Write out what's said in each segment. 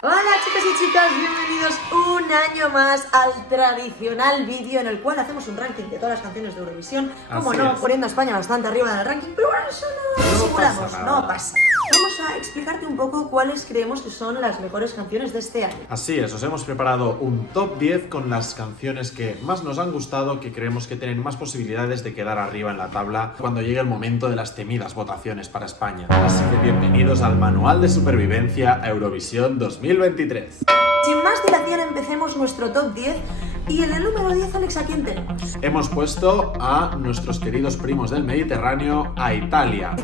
Hola chicos y chicas, bienvenidos un año más al tradicional vídeo en el cual hacemos un ranking de todas las canciones de Eurovisión. Como no, poniendo a España bastante arriba en el ranking, pero bueno, eso no simulamos, no pasa. Vamos a explicarte un poco cuáles creemos que son las mejores canciones de este año. Así es, os hemos preparado un top 10 con las canciones que más nos han gustado, que creemos que tienen más posibilidades de quedar arriba en la tabla cuando llegue el momento de las temidas votaciones para España. Así que bienvenidos al Manual de Supervivencia a Eurovisión 2023. Sin más dilación, empecemos nuestro top 10. Y en el número 10, Alex, ¿a quién tenemos? Hemos puesto a nuestros queridos primos del Mediterráneo, a Italia,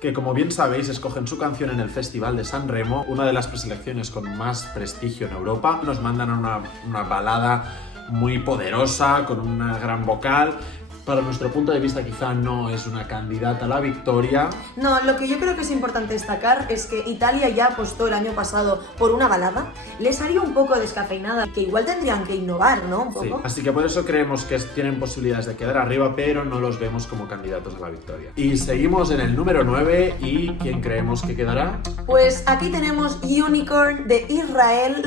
que como bien sabéis escogen su canción en el Festival de San Remo, una de las preselecciones con más prestigio en Europa. Nos mandan una balada muy poderosa, con una gran vocal. Para nuestro punto de vista quizá no es una candidata a la victoria. No, lo que yo creo que es importante destacar es que Italia ya apostó el año pasado por una balada, le salió un poco descafeinada, que igual tendrían que innovar, ¿no? Un poco. Sí, así que por eso creemos que tienen posibilidades de quedar arriba, pero no los vemos como candidatos a la victoria. Y seguimos en el número 9, ¿y quién creemos que quedará? Pues aquí tenemos Unicorn de Israel.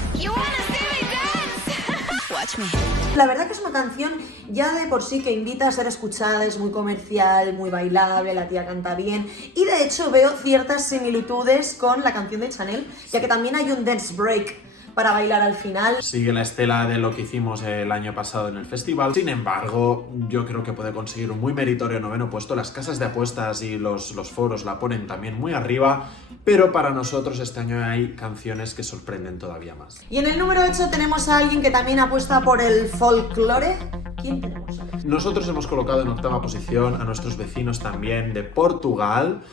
La verdad que es una canción ya de por sí que invita a ser escuchada, es muy comercial, muy bailable, la tía canta bien y de hecho veo ciertas similitudes con la canción de Chanel, ya que también hay un dance break para bailar al final. Sigue la estela de lo que hicimos el año pasado en el festival. Sin embargo, yo creo que puede conseguir un muy meritorio noveno puesto. Las casas de apuestas y los foros la ponen también muy arriba, pero para nosotros este año hay canciones que sorprenden todavía más. Y en el número 8 tenemos a alguien que también apuesta por el folclore. ¿Quién tenemos? Nosotros hemos colocado en octava posición a nuestros vecinos también de Portugal.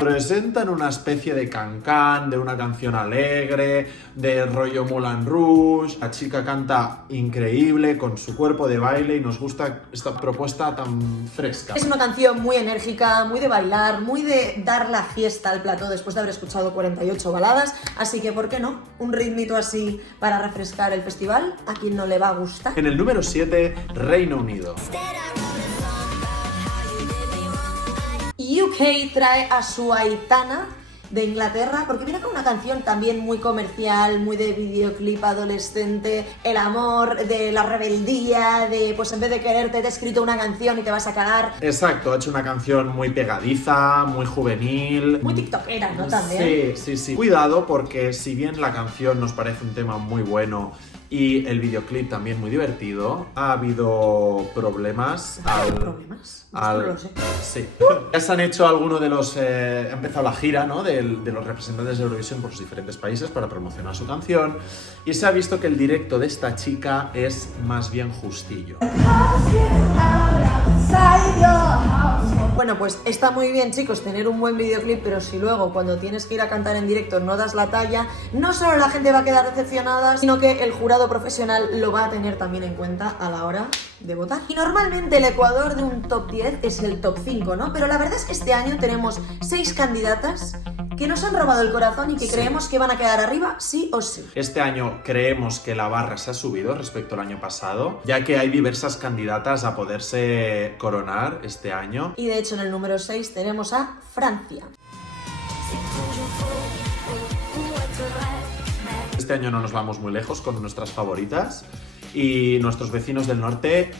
Presentan una especie de cancán, de una canción alegre, de rollo Moulin Rouge. La chica canta increíble con su cuerpo de baile y nos gusta esta propuesta tan fresca. Es una canción muy enérgica, muy de bailar, muy de dar la fiesta al plató después de haber escuchado 48 baladas. Así que, ¿por qué no? Un ritmito así para refrescar el festival. ¿A quien no le va a gustar? En el número 7, Reino Unido. UK trae a su Aitana de Inglaterra, porque viene con una canción también muy comercial, muy de videoclip adolescente, el amor, de la rebeldía, de pues en vez de quererte te he escrito una canción y te vas a cagar. Exacto, ha hecho una canción muy pegadiza, muy juvenil. Muy tiktokera, ¿no? También. Sí. Cuidado, porque si bien la canción nos parece un tema muy bueno y el videoclip también muy divertido, ha habido problemas. ¿Problemas? No lo sé. Sí. Ya se han hecho algunos de los... ha empezado la gira, ¿no? de los representantes de Eurovisión por los diferentes países para promocionar su canción y se ha visto que el directo de esta chica es más bien justillo. Bueno, pues está muy bien, chicos, tener un buen videoclip, pero si luego cuando tienes que ir a cantar en directo no das la talla, no solo la gente va a quedar decepcionada, sino que el jurado profesional lo va a tener también en cuenta a la hora de votar. Y normalmente el ecuador de un top 10 es el top 5, ¿no? Pero la verdad es que este año tenemos 6 candidatas que nos han robado el corazón y que creemos que van a quedar arriba sí o sí. Este año creemos que la barra se ha subido respecto al año pasado, ya que hay diversas candidatas a poderse coronar este año. Y de hecho en el número 6 tenemos a Francia. Este año no nos vamos muy lejos con nuestras favoritas. Y nuestros vecinos del norte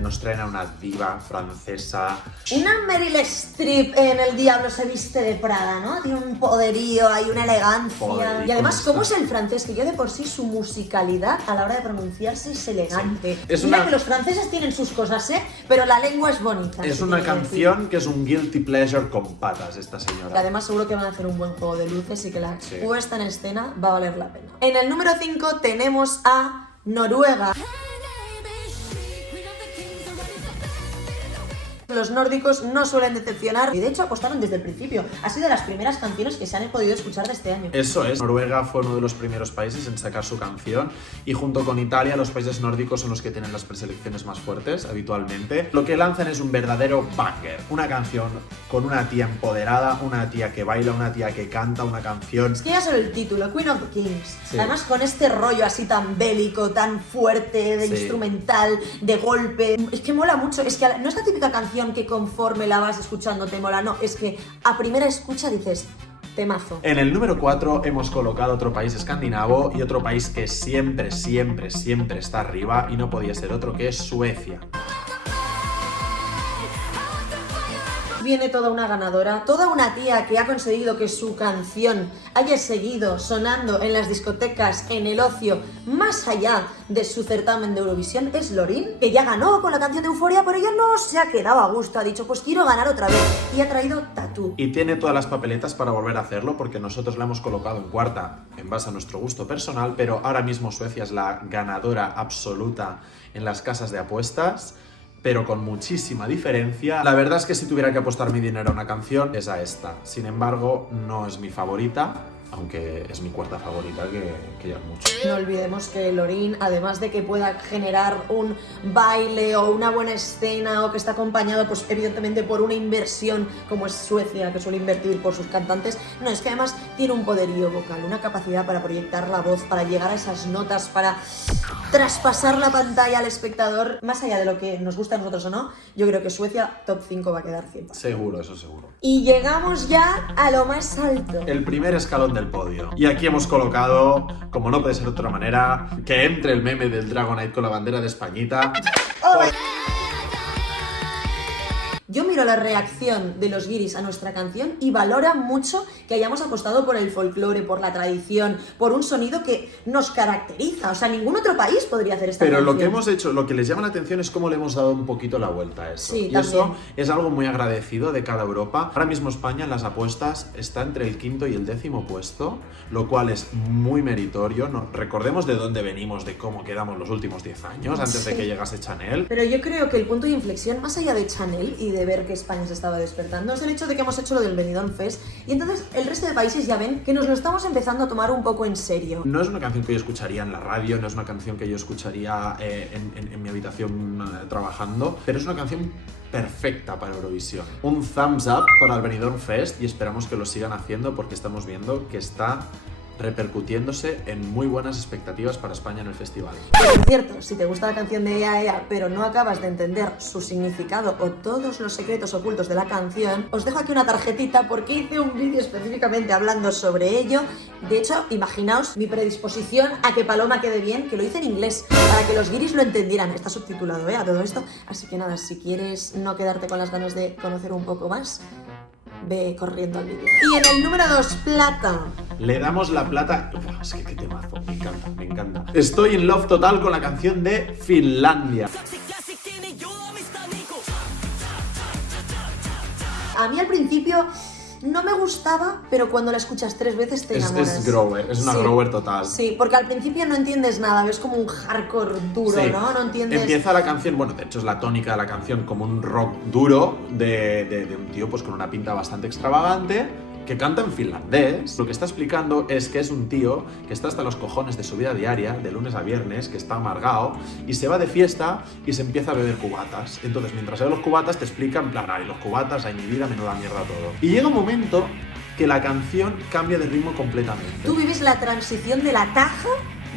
nos traen a una diva francesa. Una Meryl Streep en El Diablo se viste de Prada, ¿no? Tiene un poderío, hay una elegancia. Poderío, y además, ¿cómo es el francés? Que yo de por sí su musicalidad a la hora de pronunciarse es elegante. Sí. Es Mira que los franceses tienen sus cosas, ¿eh? Pero la lengua es bonita. Es una canción que es un guilty pleasure con patas, esta señora. Y además seguro que van a hacer un buen juego de luces y que la puesta en escena va a valer la pena. En el número 5 tenemos a Noruega. Los nórdicos no suelen decepcionar y de hecho apostaron desde el principio. Ha sido de las primeras canciones que se han podido escuchar de este año. Eso es, Noruega fue uno de los primeros países en sacar su canción y junto con Italia los países nórdicos son los que tienen las preselecciones más fuertes habitualmente. Lo que lanzan es un verdadero banger, una canción con una tía empoderada, una tía que baila, una tía que canta, una canción... Es que ya solo el título, Queen of the Kings, además con este rollo así tan bélico, tan fuerte, de instrumental, de golpe, es que mola mucho, es que no es la típica canción canción que conforme la vas escuchando te mola, no, es que a primera escucha dices, temazo. En el número 4 hemos colocado otro país escandinavo y otro país que siempre, siempre, siempre está arriba y no podía ser otro que Suecia. Viene toda una ganadora, toda una tía que ha conseguido que su canción haya seguido sonando en las discotecas, en el ocio, más allá de su certamen de Eurovisión, es Loreen, que ya ganó con la canción de Euphoria, pero ella no se ha quedado a gusto, ha dicho, pues quiero ganar otra vez, y ha traído Tattoo. Y tiene todas las papeletas para volver a hacerlo, porque nosotros la hemos colocado en cuarta en base a nuestro gusto personal, pero ahora mismo Suecia es la ganadora absoluta en las casas de apuestas, pero con muchísima diferencia. La verdad es que si tuviera que apostar mi dinero a una canción, es a esta. Sin embargo, no es mi favorita, aunque es mi cuarta favorita, que ya es mucho. No olvidemos que Loreen, además de que pueda generar un baile o una buena escena o que está acompañado, pues evidentemente por una inversión como es Suecia, que suele invertir por sus cantantes, no, es que además tiene un poderío vocal, una capacidad para proyectar la voz, para llegar a esas notas, para traspasar la pantalla al espectador, más allá de lo que nos gusta a nosotros o no. Yo creo que Suecia top 5 va a quedar 100%. Seguro, eso seguro. Y llegamos ya a lo más alto. El primer escalón del podio. Y aquí hemos colocado, como no puede ser de otra manera, que entre el meme del Dragonite con la bandera de Españita. Yo miro la reacción de los guiris a nuestra canción y valora mucho que hayamos apostado por el folclore, por la tradición, por un sonido que nos caracteriza. O sea, ningún otro país podría hacer esta canción. Pero lo que hemos hecho, lo que les llama la atención es cómo le hemos dado un poquito la vuelta a eso. Sí, y también. eso es algo muy agradecido de cada Europa. Ahora mismo España en las apuestas está entre el 5º y el 10º puesto, lo cual es muy meritorio. Recordemos de dónde venimos, de cómo quedamos los últimos 10 años, antes de que llegase Chanel. Pero yo creo que el punto de inflexión, más allá de Chanel y de ver que España se estaba despertando, es el hecho de que hemos hecho lo del Benidorm Fest y entonces el resto de países ya ven que nos lo estamos empezando a tomar un poco en serio. No es una canción que yo escucharía en la radio, no es una canción que yo escucharía en mi habitación trabajando, pero es una canción perfecta para Eurovisión. Un thumbs up para el Benidorm Fest y esperamos que lo sigan haciendo porque estamos viendo que está repercutiéndose en muy buenas expectativas para España en el festival. Pero, por cierto, si te gusta la canción de EA, pero no acabas de entender su significado o todos los secretos ocultos de la canción, os dejo aquí una tarjetita porque hice un vídeo específicamente hablando sobre ello. De hecho, imaginaos mi predisposición a que Paloma quede bien, que lo hice en inglés, para que los guiris lo entendieran. Está subtitulado, a todo esto. Así que nada, si quieres no quedarte con las ganas de conocer un poco más, ve corriendo al vídeo. Y en el número 2, plata. Le damos la plata. Uf, es que qué temazo, me encanta, me encanta. Estoy en love total con la canción de Finlandia. A mí al principio no me gustaba, pero cuando la escuchas 3 veces te enamoras. Es grower, es una grower total. Sí, porque al principio no entiendes nada, ves como un hardcore duro, Sí. ¿no? No entiendes... Empieza la canción, bueno, de hecho es la tónica de la canción, como un rock duro de un tío pues con una pinta bastante extravagante, que canta en finlandés. Lo que está explicando es que es un tío que está hasta los cojones de su vida diaria, de lunes a viernes, que está amargado, y se va de fiesta y se empieza a beber cubatas. Entonces, mientras bebe los cubatas, te explica, en plan, ay, los cubatas, ay, mi vida, menuda mierda todo. Y llega un momento que la canción cambia de ritmo completamente. Tú vives la transición de la taja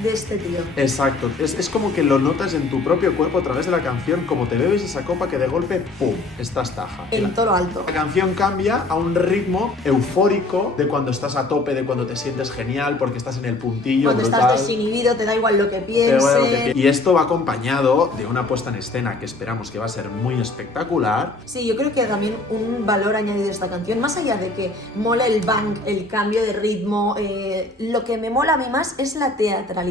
de este tío. Exacto, es como que lo notas en tu propio cuerpo a través de la canción, como te bebes esa copa que de golpe, ¡pum!, estás taja. En todo lo alto. La canción cambia a un ritmo eufórico de cuando estás a tope, de cuando te sientes genial porque estás en el puntillo Cuando brutal. estás desinhibido, te da igual lo que Te da igual lo que piense. y esto va acompañado de una puesta en escena que esperamos que va a ser muy espectacular. Sí, yo creo que también un valor añadido de esta canción, más allá de que mola el bang, el cambio de ritmo, lo que me mola a mí más es la teatralización.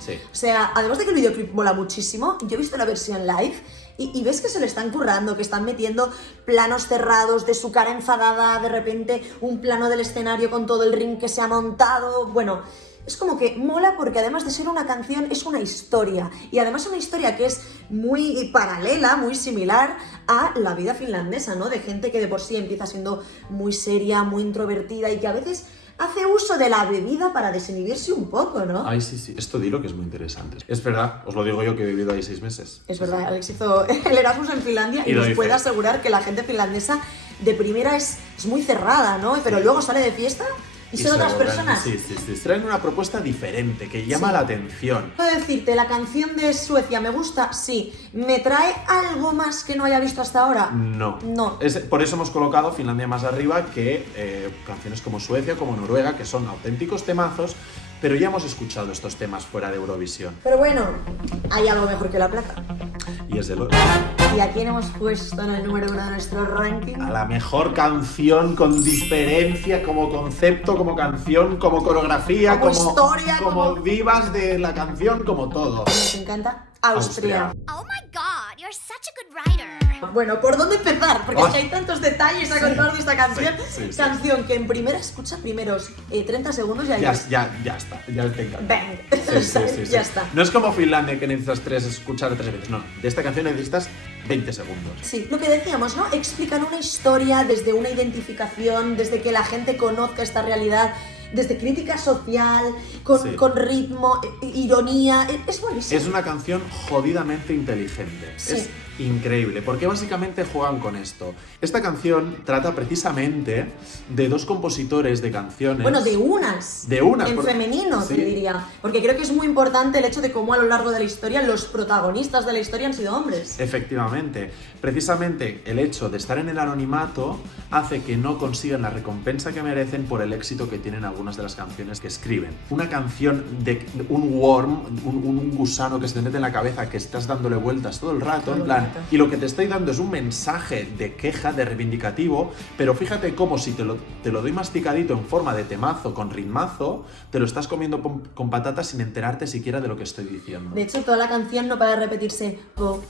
Sí. O sea, además de que el videoclip mola muchísimo, yo he visto la versión live y ves que se lo están currando, que están metiendo planos cerrados de su cara enfadada, de repente un plano del escenario con todo el ring que se ha montado. Bueno, es como que mola porque además de ser una canción es una historia, y además una historia que es muy paralela, muy similar a la vida finlandesa, ¿no? De gente que de por sí empieza siendo muy seria, muy introvertida y que a veces hace uso de la bebida para desinhibirse un poco, ¿no? Ay, sí, sí. Esto dilo que es muy interesante. Es verdad, os lo digo yo que he vivido ahí 6 meses. Es verdad, Alex hizo el Erasmus en Finlandia y Y lo nos dice. puede asegurar que la gente finlandesa de primera es muy cerrada, ¿no? Pero luego sale de fiesta ¿Y son otras personas? Sí. Traen una propuesta diferente que llama la atención. Puedo decirte, ¿la canción de Suecia me gusta? Sí. ¿Me trae algo más que no haya visto hasta ahora? No. Por eso hemos colocado Finlandia más arriba que canciones como Suecia, como Noruega, que son auténticos temazos, pero ya hemos escuchado estos temas fuera de Eurovisión. Pero bueno, hay algo mejor que la plata. Y es de lo... ¿Y a quién hemos puesto en el número 1 de nuestro ranking? A la mejor canción con diferencia, como concepto, como canción, como coreografía, como historia, como vivas de la canción, como todo. Nos encanta Austria. Oh my god, you're such a good writer. Bueno, ¿por dónde empezar? Porque es que hay tantos detalles a contar de esta canción. Sí. Canción que en primera escucha primeros 30 segundos y ya está, ya te encanta. Bang. Sí. Ya está. No es como Finlandia que necesitas escuchar 3 veces, no. De esta canción necesitas 20 segundos. Sí, lo que decíamos, ¿no? Explican una historia desde una identificación, desde que la gente conozca esta realidad, desde crítica social, con ritmo, ironía. Es buenísimo. Es una canción jodidamente inteligente. Sí. Es increíble, porque básicamente juegan con esto. Esta canción trata precisamente de dos compositores de canciones. Bueno, de unas. En femenino, sí. te diría. Porque creo que es muy importante el hecho de cómo a lo largo de la historia los protagonistas de la historia han sido hombres. Efectivamente. Precisamente el hecho de estar en el anonimato hace que no consigan la recompensa que merecen por el éxito que tienen algunas de las canciones que escriben. Una canción de un worm, un gusano que se te mete en la cabeza, que estás dándole vueltas todo el rato, en plan, y lo que te estoy dando es un mensaje de queja, de reivindicativo, pero fíjate cómo si te lo doy masticadito en forma de temazo, con ritmazo, te lo estás comiendo con patatas sin enterarte siquiera de lo que estoy diciendo. De hecho, toda la canción no para de repetirse po,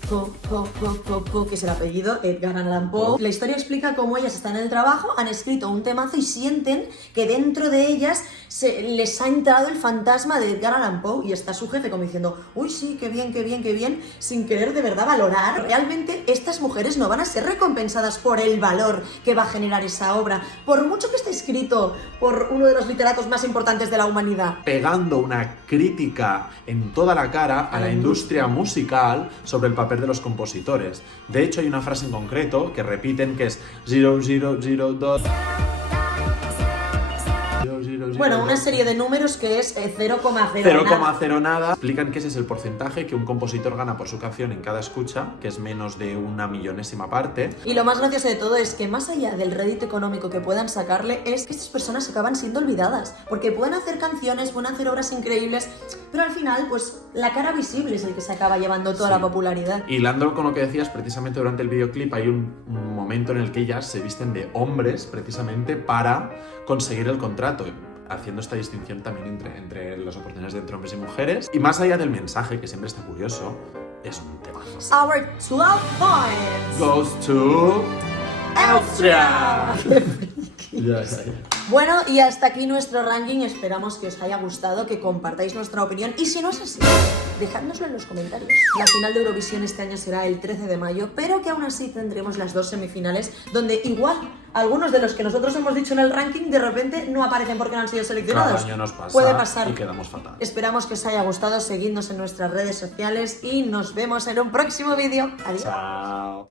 que es el apellido, Edgar Allan Poe. La historia explica cómo ellas están en el trabajo, han escrito un temazo y sienten que dentro de ellas les ha entrado el fantasma de Edgar Allan Poe y está su jefe como diciendo, uy, sí, qué bien, sin querer de verdad valorar. Realmente estas mujeres no van a ser recompensadas por el valor que va a generar esa obra, por mucho que esté escrito por uno de los literatos más importantes de la humanidad. Pegando una crítica en toda la cara a la industria musical sobre el papel de los compositores. De hecho, hay una frase en concreto que repiten que es 0002. Bueno, una serie de números que es 0,0 0,0 nada. Explican que ese es el porcentaje que un compositor gana por su canción en cada escucha, que es menos de una millonésima parte. Y lo más gracioso de todo es que más allá del rédito económico que puedan sacarle, es que estas personas acaban siendo olvidadas, porque pueden hacer canciones, pueden hacer obras increíbles, pero al final, pues, la cara visible es el que se acaba llevando toda la popularidad. Hilando con lo que decías, precisamente durante el videoclip hay un momento en el que ellas se visten de hombres, precisamente para conseguir el contrato, haciendo esta distinción también entre las oportunidades entre hombres y mujeres. Y más allá del mensaje, que siempre está curioso, es un temazo. Our 12 points goes to Austria. Bueno, y hasta aquí nuestro ranking. Esperamos que os haya gustado, que compartáis nuestra opinión. Y si no es así, dejádnoslo en los comentarios. La final de Eurovisión este año será el 13 de mayo, pero que aún así tendremos las dos semifinales, donde igual algunos de los que nosotros hemos dicho en el ranking de repente no aparecen porque no han sido seleccionados. Cada año nos pasa. Puede pasar. Y quedamos fatal. Esperamos que os haya gustado. Seguidnos en nuestras redes sociales y nos vemos en un próximo vídeo. Adiós. Chao.